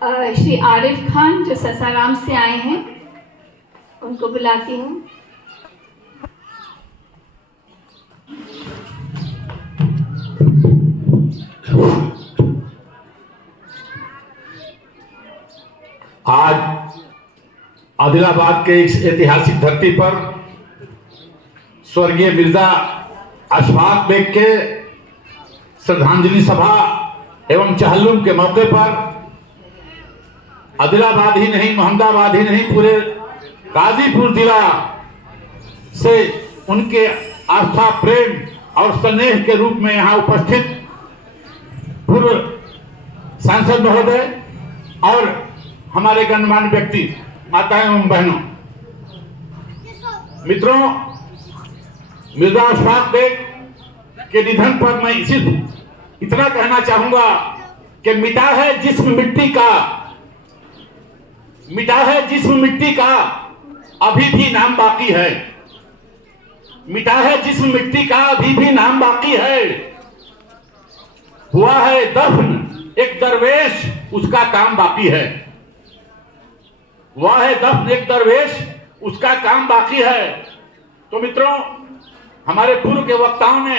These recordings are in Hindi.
श्री आरिफ खान जो ससाराम से आए हैं, उनको बुलाती हूँ। आज आदिलाबाद के इस ऐतिहासिक धरती पर स्वर्गीय मिर्जा अशफाक बेग के श्रद्धांजलि सभा एवं चहल्लुम के मौके पर आदिलाबाद ही नहीं, मोहम्मदाबाद ही नहीं, पूरे गाजीपुर जिला से उनके आस्था, प्रेम और स्नेह के रूप में यहाँ उपस्थित पूर्व सांसद महोदय और हमारे गणमान्य व्यक्ति, माताएं एवं बहनों, मित्रों, मिर्जा अशफाक बेग के निधन पर मैं इतना कहना चाहूंगा कि मिटा है जिस्म मिट्टी का, मिटा है जिस्म मिट्टी का, अभी भी नाम बाकी है। मिटा है जिस्म मिट्टी का, अभी भी नाम बाकी है। हुआ है दफन एक दरवेश, उसका काम बाकी है। हुआ है दफन एक दरवेश, उसका काम बाकी है। तो मित्रों, हमारे पूर्व के वक्ताओं ने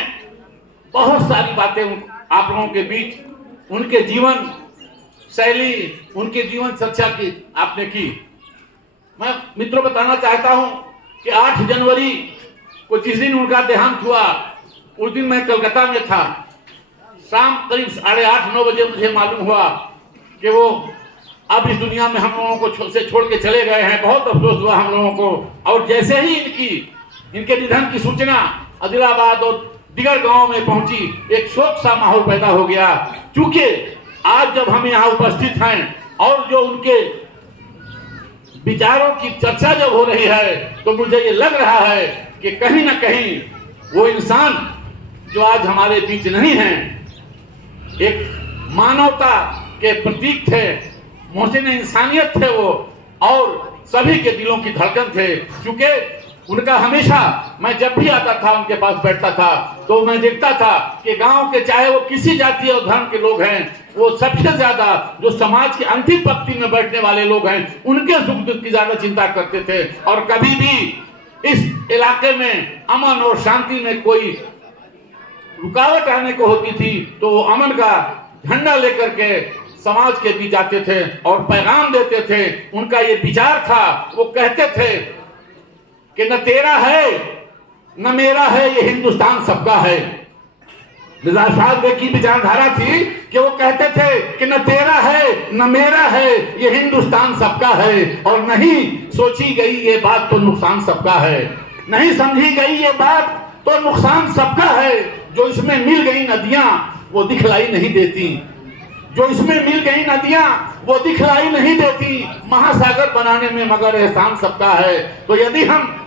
बहुत सारी बातें आप लोगों के बीच उनके जीवन शैली, उनके जीवन चर्चा की आपने की। मैं मित्रों बताना चाहता हूं कि 8 जनवरी को जिस दिन उनका देहांत हुआ, उस दिन मैं कलकत्ता में था। शाम करीब 8:30-9 बजे मुझे मालूम हुआ कि वो अब इस दुनिया में हम लोगों को से छोड़ के चले गए हैं। बहुत अफसोस हुआ हम लोगों को। और जैसे ही इनके निधन की सूचना आदिलाबाद और दीगर गांवों में पहुंची, एक शोक सा माहौल पैदा हो गया। क्योंकि आज जब हम यहाँ उपस्थित हैं और जो उनके विचारों की चर्चा जब हो रही है, तो मुझे ये लग रहा है कि कहीं ना कहीं वो इंसान जो आज हमारे बीच नहीं है, एक मानवता के प्रतीक थे, मोहसिन इंसानियत थे वो, और सभी के दिलों की धड़कन थे। क्योंकि उनका हमेशा, मैं जब भी आता था उनके पास बैठता था, तो मैं देखता था कि गांव के चाहे वो किसी जाति और धर्म के लोग हैं, वो सबसे ज्यादा जो समाज की अंतिम पंक्ति में बैठने वाले लोग हैं, उनके सुख दुख की ज्यादा चिंता करते थे। और कभी भी इस इलाके में अमन और शांति में कोई रुकावट आने को होती थी, तो वो अमन का झंडा लेकर के समाज के बीच आते थे और पैगाम देते थे। उनका ये विचार था, वो कहते थे कि न तेरा है न मेरा है, ये हिंदुस्तान सबका है। मिर्जा अशफाक बेग की विचारधारा थी कि वो कहते थे कि न तेरा है न मेरा है, ये हिंदुस्तान सबका है। और नहीं सोची गई ये बात तो नुकसान सबका है, नहीं समझी गई ये बात तो नुकसान सबका है। जो इसमें मिल गई नदियां वो दिखलाई नहीं देती, जो इसमें मिल गई नदियां वो दिखलाई नहीं देती, महासागर बनाने में मगर एहसान सबका है। तो यदि हम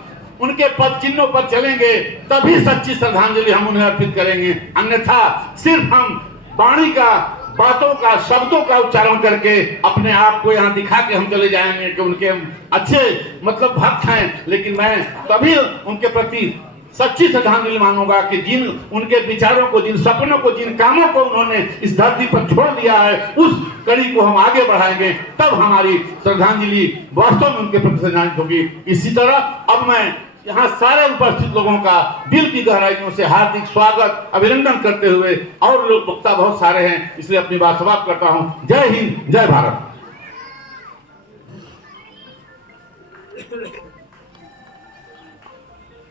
उनके पद चिन्हों पर चलेंगे, तभी सच्ची श्रद्धांजलि हम उन्हें अर्पित करेंगे। अन्यथा सिर्फ हम वाणी का, बातों का, शब्दों का उच्चारण करके अपने आप को यहाँ दिखा के हम चले जाएंगे कि उनके अच्छे मतलब भक्त हैं, लेकिन मैं तभी उनके प्रति सच्ची श्रद्धांजलि मानूंगा कि जिन उनके विचारों को, जिन सपनों को, जिन कामों को उन्होंने इस धरती पर छोड़ दिया है, उस कड़ी को हम आगे बढ़ाएंगे, तब हमारी श्रद्धांजलि वास्तव में उनके प्रति श्रद्धांजलि होगी। इसी तरह अब मैं यहाँ सारे उपस्थित लोगों का दिल की गहराइयों से हार्दिक स्वागत, अभिनंदन करते हुए, और लोग वक्ता बहुत सारे हैं इसलिए अपनी बात समाप्त करता हूँ। जय हिंद, जय भारत।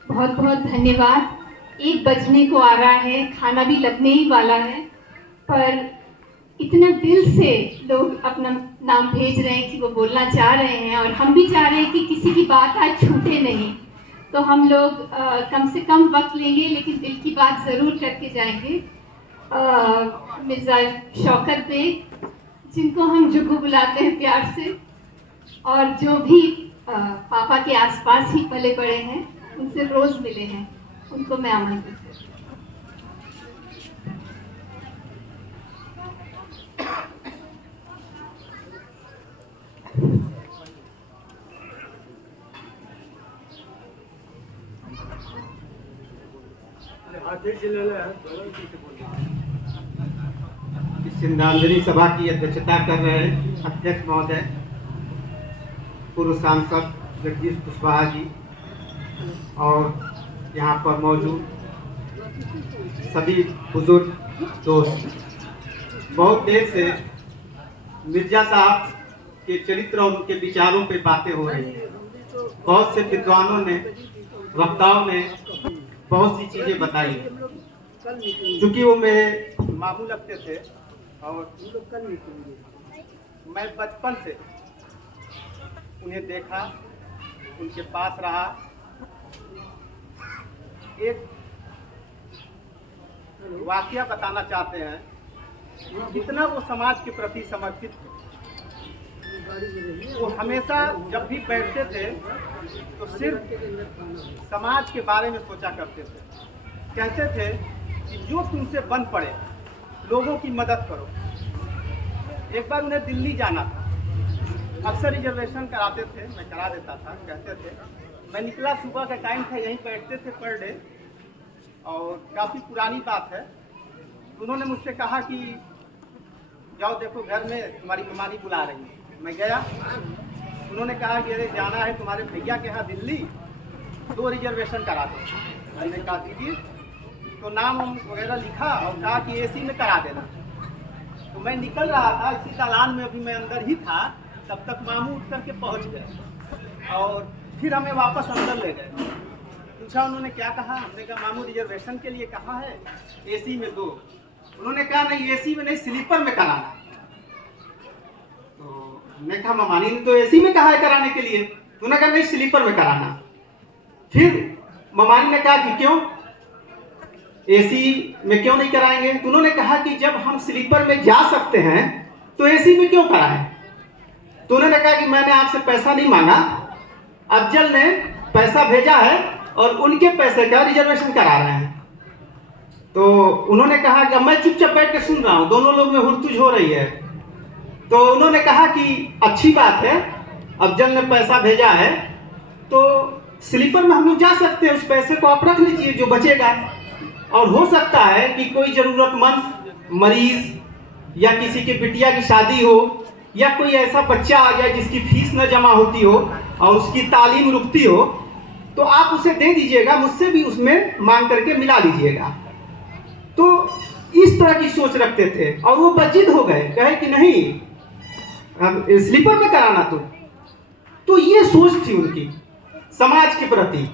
बहुत बहुत धन्यवाद। 1 बजने को आ रहा है, खाना भी लगने ही वाला है, पर इतना दिल से लोग अपना नाम भेज रहे हैं कि वो बोलना चाह रहे हैं, और हम भी चाह रहे हैं कि किसी की बात आज छूटे नहीं। तो हम लोग कम से कम वक्त लेंगे, लेकिन दिल की बात ज़रूर करके जाएंगे। मिर्ज़ा शौकत बेग, जिनको हम जुग्गू बुलाते हैं प्यार से, और जो भी पापा के आसपास ही पले बड़े हैं, उनसे रोज़ मिले हैं, उनको मैं आमंत्रित करती हूँ। हाथी से ले ले, श्रद्धांजलि सभा की अध्यक्षता कर रहे अध्यक्ष महोदय पूर्व सांसद जगदीश कुशवाहा जी और यहाँ पर मौजूद सभी बुजुर्ग दोस्त, बहुत देर से मिर्जा साहब के चरित्र और उनके विचारों पे बातें हो रही हैं। बहुत से विद्वानों ने, वक्ताओं ने बहुत सी चीज़ें बताई। क्योंकि वो मेरे मामू लगते थे और मैं बचपन से उन्हें देखा, उनके पास रहा। एक वाकया बताना चाहते हैं, कितना वो समाज के प्रति समर्पित थे। वो हमेशा जब भी बैठते थे तो सिर्फ समाज के बारे में सोचा करते थे। कहते थे कि जो तुमसे बन पड़े लोगों की मदद करो। एक बार उन्हें दिल्ली जाना था, अक्सर रिजर्वेशन कराते थे, मैं करा देता था। कहते थे मैं निकला, सुबह का टाइम था, यहीं बैठते थे पर डे, और काफ़ी पुरानी बात है। उन्होंने मुझसे कहा कि जाओ देखो घर में तुम्हारी ममानी बुला रही है। मैं गया, उन्होंने कहा कि अरे जाना है तुम्हारे भैया के यहाँ दिल्ली, 2 रिजर्वेशन करा दो। मैंने कहा दीजिए, तो नाम वगैरह लिखा और कहा कि एसी में करा देना। तो मैं निकल रहा था, इसी दालान में अभी मैं अंदर ही था, तब तक मामू उठ करके पहुँच गए और फिर हमें वापस अंदर ले गए। पूछा उन्होंने क्या कहा, हमने कहा मामू रिजर्वेशन के लिए कहा है, एसी में दो। उन्होंने कहा नहीं, एसी में नहीं, स्लीपर में कराना। तो हमने कहा ममानी ने तो एसी में कहा है कराने के लिए। तो उन्होंने कहा नहीं, स्लीपर में कराना। फिर ममानी ने कहा कि क्यों, एसी में क्यों नहीं कराएंगे? तो उन्होंने कहा कि जब हम स्लीपर में जा सकते हैं तो एसी में क्यों कराएं? तो उन्होंने कहा कि मैंने आपसे पैसा नहीं मांगा, अफजल ने पैसा भेजा है और उनके पैसे का रिजर्वेशन करा रहे हैं। तो उन्होंने कहा कि मैं चुपचाप बैठ के सुन रहा हूँ, दोनों लोग में हुड़तुज हो रही है। तो उन्होंने कहा कि अच्छी बात है, अफजल ने पैसा भेजा है तो स्लीपर में हम लोग जा सकते हैं, उस पैसे को आप रख लीजिए जो बचेगा। और हो सकता है कि कोई ज़रूरतमंद मरीज या किसी के बिटिया की शादी हो या कोई ऐसा बच्चा आ जाए जिसकी फीस न जमा होती हो और उसकी तालीम रुकती हो, तो आप उसे दे दीजिएगा, मुझसे भी उसमें मांग करके मिला लीजिएगा। तो इस तरह की सोच रखते थे और वो बजिद हो गए, कहे कि नहीं हम स्लीपर में कराना। तो ये सोच थी उनकी समाज के प्रति।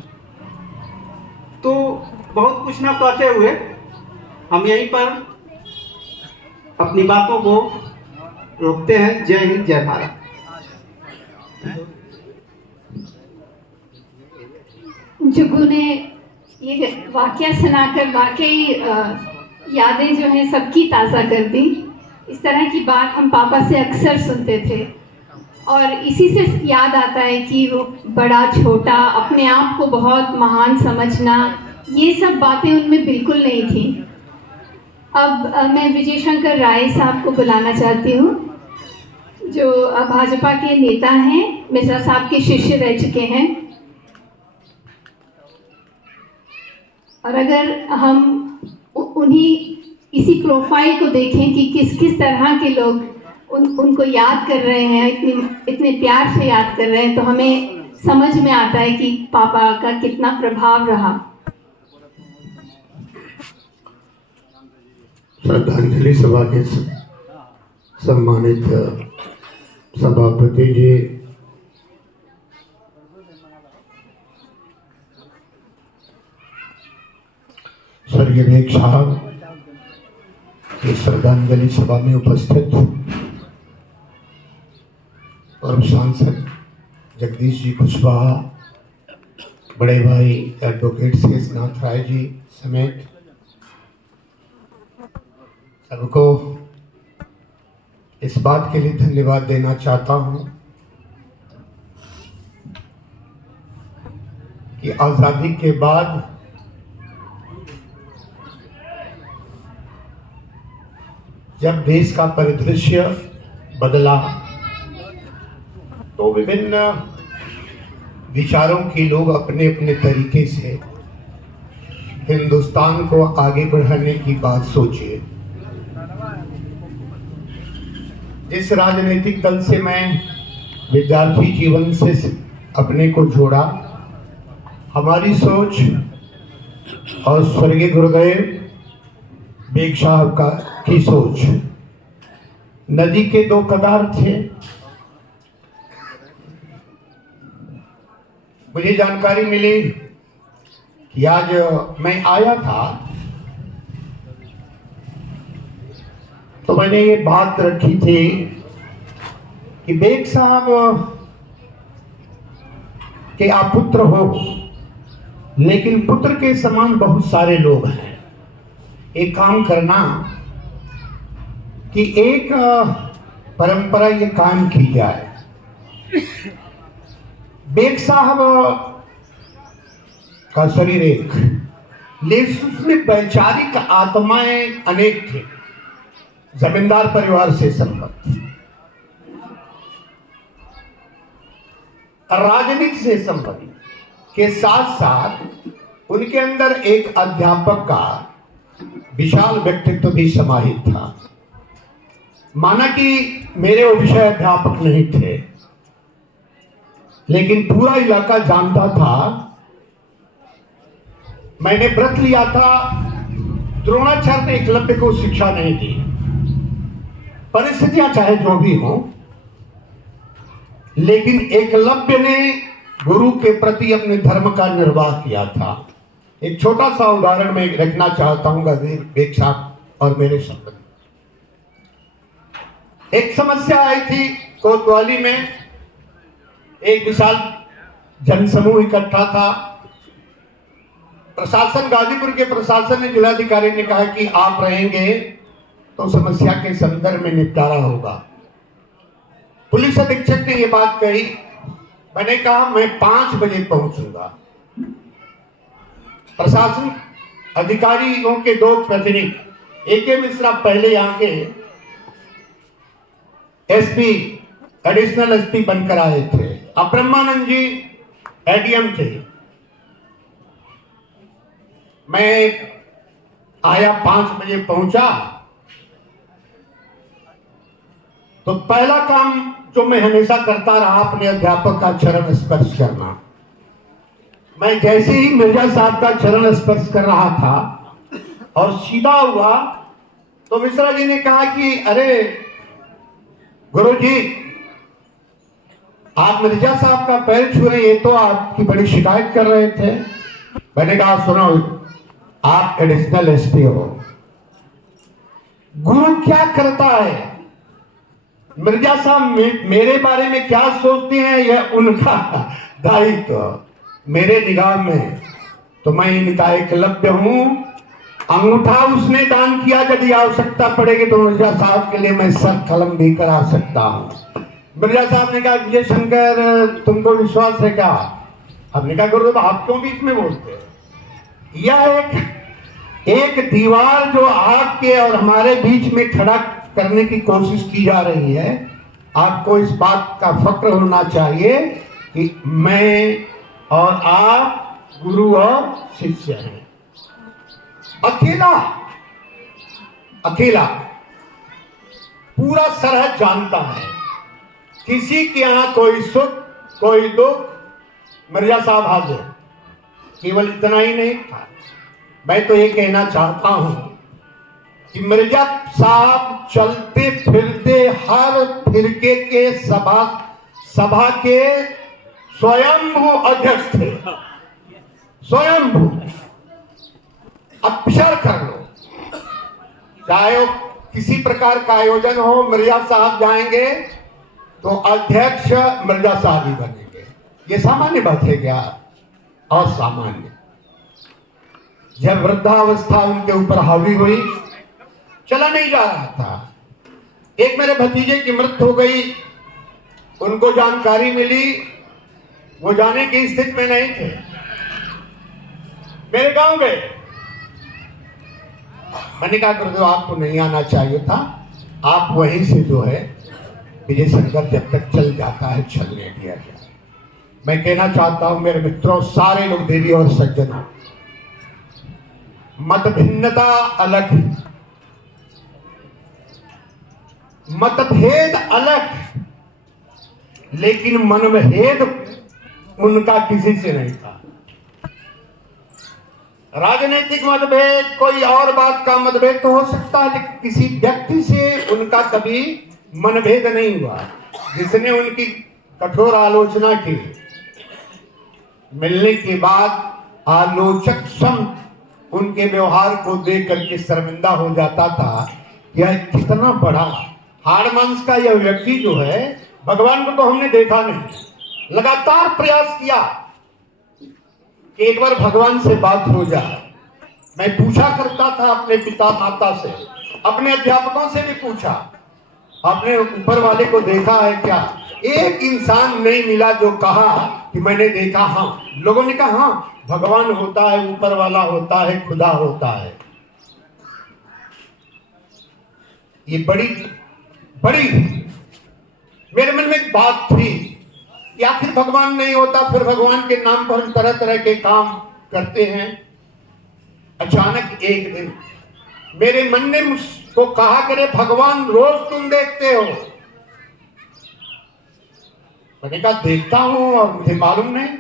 तो बहुत कुछ ना कहते हुए हम यहीं पर अपनी बातों को रोकते हैं। जय हिंद, जय भारत। जुगू ने ये वाकया सुनाकर वाकई यादें जो हैं सबकी ताज़ा कर दी। इस तरह की बात हम पापा से अक्सर सुनते थे और इसी से याद आता है कि वो बड़ा छोटा, अपने आप को बहुत महान समझना, ये सब बातें उनमें बिल्कुल नहीं थी। अब मैं विजय शंकर राय साहब को बुलाना चाहती हूँ, जो भाजपा के नेता हैं, मिर्जा साहब के शिष्य रह चुके हैं। और अगर हम उन्हीं इसी प्रोफाइल को देखें कि किस किस तरह के लोग उनको याद कर रहे हैं, इतने प्यार से याद कर रहे हैं, तो हमें समझ में आता है कि पापा का कितना प्रभाव रहा। श्रद्धांजलि सभा के सम्मानित सभापति जी, स्वर्गीय विवेक साहब, इस श्रद्धांजलि सभा में उपस्थित और सांसद जगदीश जी कुशवाहा, बड़े भाई एडवोकेट शेषनाथ राय जी समेत सबको इस बात के लिए धन्यवाद देना चाहता हूं कि आज़ादी के बाद जब देश का परिदृश्य बदला तो विभिन्न विचारों के लोग अपने अपने तरीके से हिंदुस्तान को आगे बढ़ाने की बात सोचे। जिस राजनीतिक दल से मैं विद्यार्थी जीवन से अपने को जोड़ा, हमारी सोच और स्वर्गीय गुरुदेव बेग साहब की सोच, नदी के दो कगार थे। मुझे जानकारी मिली कि आज मैं आया था तो मैंने ये बात रखी थी कि बेग साहब के आप पुत्र हो, लेकिन पुत्र के समान बहुत सारे लोग हैं। एक काम करना कि एक परंपरा ये कायम की जाए। बेग साहब का शरीर एक, लेकिन उसमें वैचारिक आत्माएं अनेक थे। जमींदार परिवार से संबंध, राजनीति से संबंध के साथ साथ उनके अंदर एक अध्यापक का विशाल व्यक्तित्व भी समाहित था। माना कि मेरे वो विषय अध्यापक नहीं थे, लेकिन पूरा इलाका जानता था। मैंने व्रत लिया था, द्रोणाचार्य ने एकलव्य को शिक्षा नहीं दी। परिस्थितियां चाहे जो भी हो, लेकिन एकलव्य ने गुरु के प्रति अपने धर्म का निर्वाह किया था। एक छोटा सा उदाहरण मैं रखना चाहता हूं बेग साहब और मेरे संबंध। एक समस्या आई थी कोतवाली में, एक विशाल जनसमूह इकट्ठा था। प्रशासन, गाजीपुर के प्रशासन ने, जिलाधिकारी ने कहा कि आप रहेंगे तो समस्या के संदर्भ में निपटारा होगा। पुलिस अधीक्षक ने यह बात कही। मैंने कहा मैं 5 बजे पहुंचूंगा। प्रशासन अधिकारियों के 2 प्रतिनिधि, AK मिश्रा पहले यहां के SP, एडिशनल SP बनकर आए थे, ब्रह्मानंद जी ADM थे। मैं आया, 5 बजे पहुंचा तो पहला काम जो मैं हमेशा करता रहा, अपने अध्यापक का चरण स्पर्श करना। मैं जैसे ही मिर्जा साहब का चरण स्पर्श कर रहा था और सीधा हुआ तो मिश्रा जी ने कहा कि अरे गुरुजी, आप मिर्जा साहब का पैर छू रहे, ये तो आपकी बड़ी शिकायत कर रहे थे। मैंने कहा सुनो, आप एडिशनल SP हो। गुरु क्या करता है, मिर्जा साहब मेरे बारे में क्या सोचते हैं, यह उनका दायित्व। मेरे निगाह में तो मैं इनका एकलव्य हूं। अंगूठा उसने दान किया, यदि आवश्यकता पड़ेगी तो मिर्जा साहब के लिए मैं सर कलम भी करा सकता हूं। मिर्जा साहब ने कहा विजय शंकर, तुमको विश्वास है क्या? हमने कहा गुरुदेव आप क्यों बीच में बोलते हैं? यह एक दीवार जो आपके और हमारे बीच में खड़ा करने की कोशिश की जा रही है। आपको इस बात का फक्र होना चाहिए कि मैं और आप गुरु और शिष्य हैं। अकेला पूरा सरहद जानता है। किसी के यहां कोई सुख कोई दुख, मिर्जा साहब हाजिर। केवल इतना ही नहीं था, मैं तो ये कहना चाहता हूं कि मिर्जा साहब चलते फिरते हर फिरके के सभा के स्वयंभू अध्यक्ष थे। स्वयंभू। अब विचार कर लो, चाहे किसी प्रकार का आयोजन हो, मिर्जा साहब जाएंगे तो अध्यक्ष मिर्जा साहब ही बनेंगे। ये सामान्य बात है क्या? असामान्य। जब वृद्धावस्था उनके ऊपर हावी हुई, चला नहीं जा रहा था। एक मेरे भतीजे की मृत्यु हो गई, उनको जानकारी मिली, वो जाने की स्थिति में नहीं थे। मेरे गांव गए। मैंने कहा गुरुदेव आपको नहीं आना चाहिए था, आप वहीं से जो है विजय शंकर जब तक चल जाता है चलने दिया जाए। मैं कहना चाहता हूं मेरे मित्रों, सारे लोग देवी और सज्जनों, मत भिन्नता अलग है, मतभेद अलग, लेकिन मनभेद उनका किसी से नहीं था। राजनीतिक मतभेद, कोई और बात का मतभेद तो हो सकता है, लेकिन किसी व्यक्ति से उनका कभी मनभेद नहीं हुआ। जिसने उनकी कठोर आलोचना की, मिलने के बाद आलोचक स्वयं उनके व्यवहार को देख करके शर्मिंदा हो जाता था। यह कितना बड़ा हाड़ मांस का यह व्यक्ति जो है, भगवान को तो हमने देखा नहीं, लगातार प्रयास किया कि एक बार भगवान से बात हो जाए। मैं पूछा करता था अपने पिता माता से, अपने अध्यापकों से भी पूछा, आपने ऊपर वाले को देखा है क्या? एक इंसान नहीं मिला जो कहा कि मैंने देखा। हाँ, लोगों ने कहा हाँ, भगवान होता है, ऊपर वाला होता है, खुदा होता है। ये बड़ी मेरे मन में एक बात थी कि आखिर भगवान नहीं होता, फिर भगवान के नाम पर हम तरह तरह के काम करते हैं। अचानक एक दिन मेरे मन ने मुझको कहा, करे भगवान रोज तुम देखते हो? मैंने कहा देखता हूं और मुझे मालूम नहीं।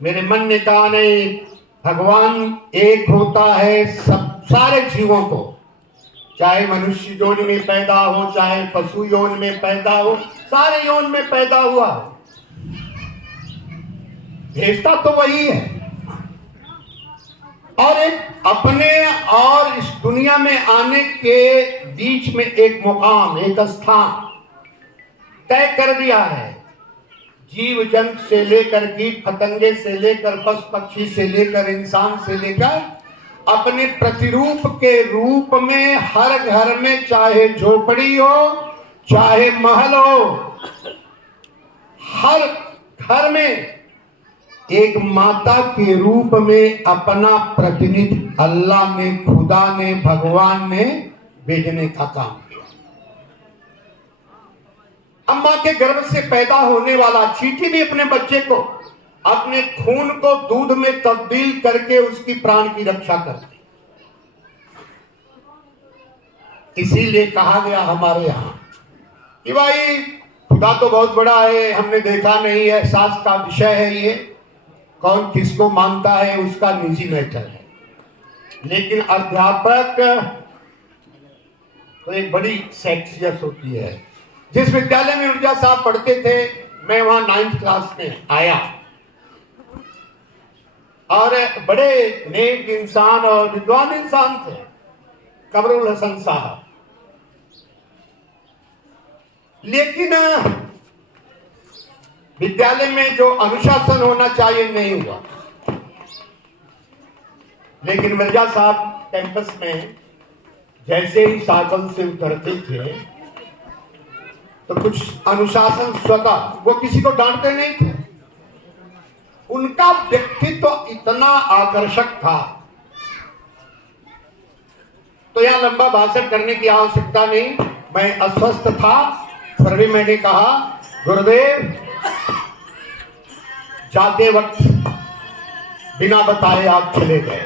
मेरे मन ने कहा नहीं, भगवान एक होता है सब सारे जीवों को, चाहे मनुष्य योनि में पैदा हो, चाहे पशु योनि में पैदा हो, सारे योनि में पैदा हुआ, भेजता तो वही है। और एक अपने और इस दुनिया में आने के बीच में एक मुकाम, एक स्थान तय कर दिया है। जीव जंतु से लेकर कीट पतंगे से लेकर पशु पक्षी से लेकर इंसान से लेकर अपने प्रतिरूप के रूप में हर घर में, चाहे झोपड़ी हो चाहे महल हो, हर घर में एक माता के रूप में अपना प्रतिनिधि अल्लाह ने, खुदा ने, भगवान ने भेजने का काम किया। अम्मा के गर्भ से पैदा होने वाला चींटी भी अपने बच्चे को, अपने खून को दूध में तब्दील करके उसकी प्राण की रक्षा करती। इसीलिए कहा गया हमारे यहां कि भाई खुदा तो बहुत बड़ा है, हमने देखा नहीं है, एहसास का विषय है ये, कौन किसको मानता है उसका निजी मैटर है। लेकिन अध्यापक तो एक बड़ी शख्सियत होती है। जिस विद्यालय में मिर्जा साहब पढ़ते थे, मैं वहां 9th क्लास में आया और बड़े नेक इंसान और विद्वान इंसान थे, कमरुल हसन साहब। लेकिन विद्यालय में जो अनुशासन होना चाहिए नहीं हुआ। लेकिन मिर्जा साहब कैंपस में जैसे ही साइकिल से उतरते थे तो कुछ अनुशासन स्वतः, वो किसी को डांटते नहीं थे। उनका व्यक्तित्व इतना आकर्षक था। तो यहां लंबा भाषण करने की आवश्यकता नहीं, मैं अस्वस्थ था, फिर भी मैंने कहा गुरुदेव, जाते वक्त बिना बताए आप चले गए,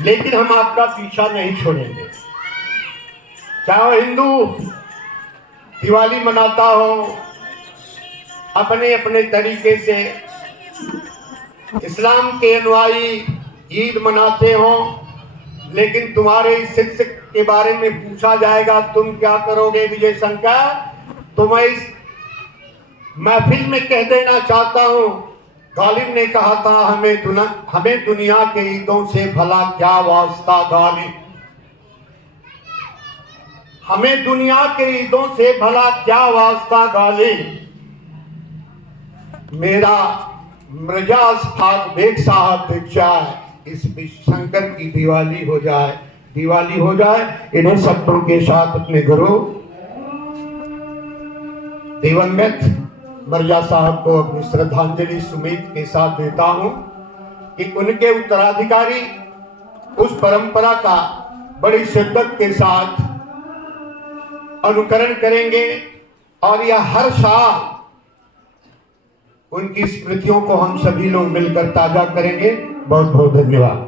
लेकिन हम आपका पीछा नहीं छोड़ेंगे। चाहे वो हिंदू दिवाली मनाता हो अपने अपने तरीके से, इस्लाम के अनुयायी ईद मनाते हो, लेकिन तुम्हारे इस शिक्षक के बारे में पूछा जाएगा तुम क्या करोगे विजय शंकर, तो मैं इस महफिल में कह देना चाहता हूं, गालिब ने कहा था हमें दुनिया के ईदों से भला क्या वास्ता गालिब, हमें दुनिया के ईदों से भला क्या वास्ता गालिब। मेरा मिर्जा अशफाक बेग साहब दीक्षा इस शंकर की दिवाली हो जाए। इन्हें शब्दों के साथ अपने गुरु दिवंगत मिर्जा साहब को अपनी श्रद्धांजलि सुमित के साथ देता हूं कि उनके उत्तराधिकारी उस परंपरा का बड़ी शिद्दत के साथ अनुकरण करेंगे और यह हर साल उनकी स्मृतियों को हम सभी लोग मिलकर ताजा करेंगे। बहुत बहुत धन्यवाद।